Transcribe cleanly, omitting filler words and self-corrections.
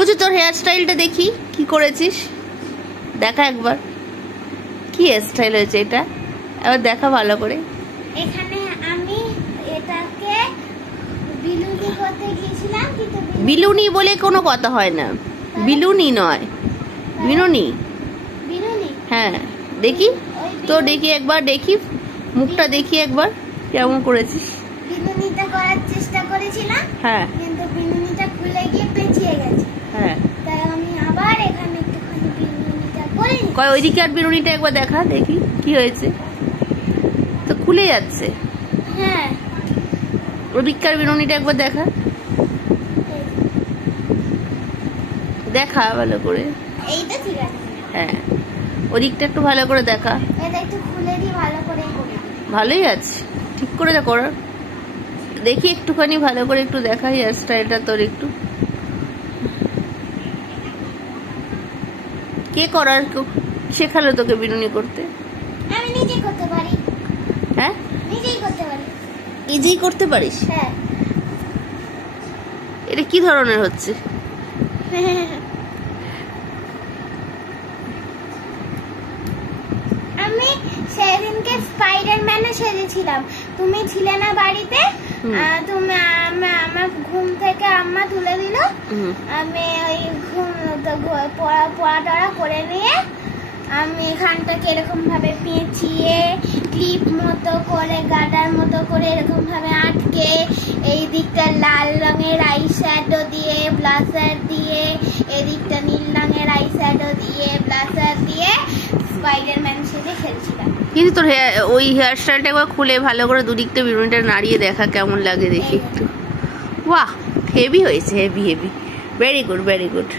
বুঝি তোর হেয়ার স্টাইলটা দেখি কি করেছিস, দেখা একবার কি হেয়ার স্টাইল হয়েছে এটা, এবার দেখা ভালো করে। এখানে আমি এটাকে বিলুনি করতে গিয়েছিলাম, কিন্তু বিলুনি বলে কোনো কথা হয় না, বিলুনি নয়, বিনুনি। বিলুনি? হ্যাঁ দেখি তো, দেখি একবার, দেখি মুখটা দেখি একবার কেমন করেছিস। বিলুনিটা করার চেষ্টা করেছিলাম, হ্যাঁ কিন্তু বিলুনিটা খুলে গিয়ে পেঁচিয়ে গেছে। হ্যাঁ, তাই আমি আবার এখানে একটুখানি বিলুনিটা করে নিই। কয় ওইদিকে আর বিনুনিটা একবার দেখা দেখি কি হয়েছে, তো খুলে যাচ্ছে। হ্যাঁ, ওদিককার বিনুনিটা একবার দেখা, দেখা ভালো করে। এইটা ঠিক আছে। হ্যাঁ ওদিকটা একটু ভালো করে দেখা। এটা একটু খুলে দিই, ভালো করে করে দিই। ভালোই আছে, ঠিক করে যা করার দেখি, একটুখানি ভালো করে একটু দেখা হেয়ার স্টাইলটা তোর একটু। কে করার শেখালো তোকে বিনুনি করতে? আমি নিজেই করতে পারি। হ্যাঁ নিজেই করতে পারি। নিজেই করতে পারিস? হ্যাঁ। এটা কি ধরনের হচ্ছে? আমি সেদিনকে স্পাইডারম্যানে সেজেছিলাম, তুমি ছিলে না বাড়িতে। তুমি আমার ঘুম থেকে আম্মা তুলে দিল, আমি ওই পড়া টড়া করে নিয়ে আমি এখানটাকে এরকম ভাবে পেঁচিয়ে ক্লিপ মতো করে গাডার মতো করে এরকম ভাবে আটকে, এই দিকটা লাল রঙের আই শ্যাডো দিয়ে ব্লাশার দিয়ে, এদিকটা নীল রঙের আই শ্যাডো দিয়ে ব্লাশার দিয়ে স্পাইডারম্যান সেজে খেলছিলাম। কিন্তু তোর ওই হেয়ার স্টাইলটা একবার খুলে ভালো করে দুদিকটা বিনুনিটা নাড়িয়ে দেখা কেমন লাগে দেখি একটু। বাহ, হেভি হয়েছে, heavy heavy, very good very good.